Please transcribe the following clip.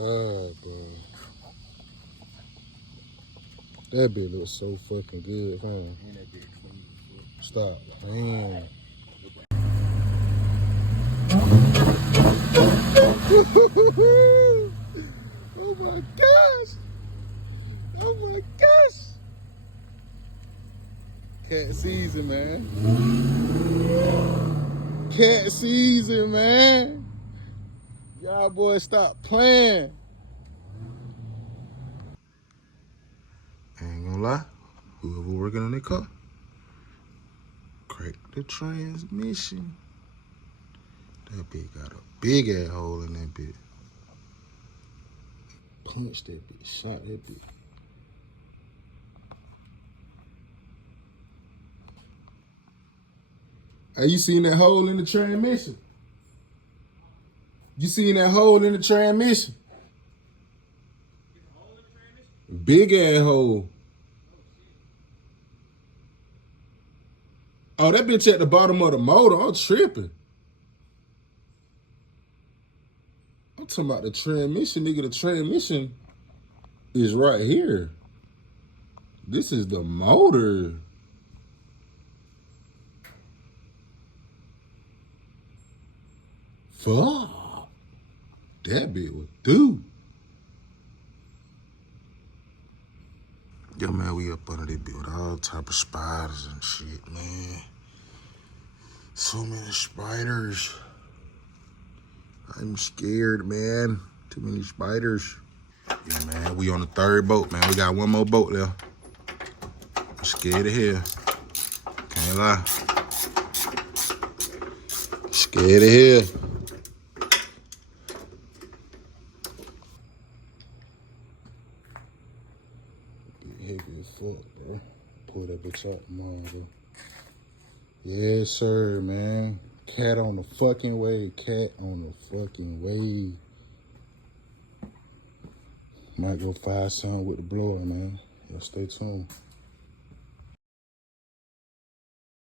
God, bro. That bitch looks so fucking good, huh? And that bitch clean. Stop, man. Oh my gosh! Oh my gosh! Cat season, man. Cat season, man. Y'all boys stop playing. I ain't gonna lie. Whoever working on their car, crack the transmission. That bitch got a big ass hole in that bitch. Punched that bitch, shot that bitch. Hey, you seen that hole in the transmission? You seen that hole in the transmission? Big ass hole. Oh, that bitch at the bottom of the motor. I'm tripping. I'm talking about the transmission, nigga. The transmission is right here. This is the motor. Fuck. That bitch was through. Yo, man, we up under this bitch with all type of spiders and shit, man. So many spiders. I'm scared, man. Too many spiders. Yeah, man, we on the third boat, man. We got one more boat left. I'm scared of hell. Can't lie. Scared of hell. Heavy as fuck, bro. Pull that bitch out tomorrow, bro. Yes, sir, man. Cat on the fucking way. Cat on the fucking way. Might go find something with the blower, man. Y'all stay tuned.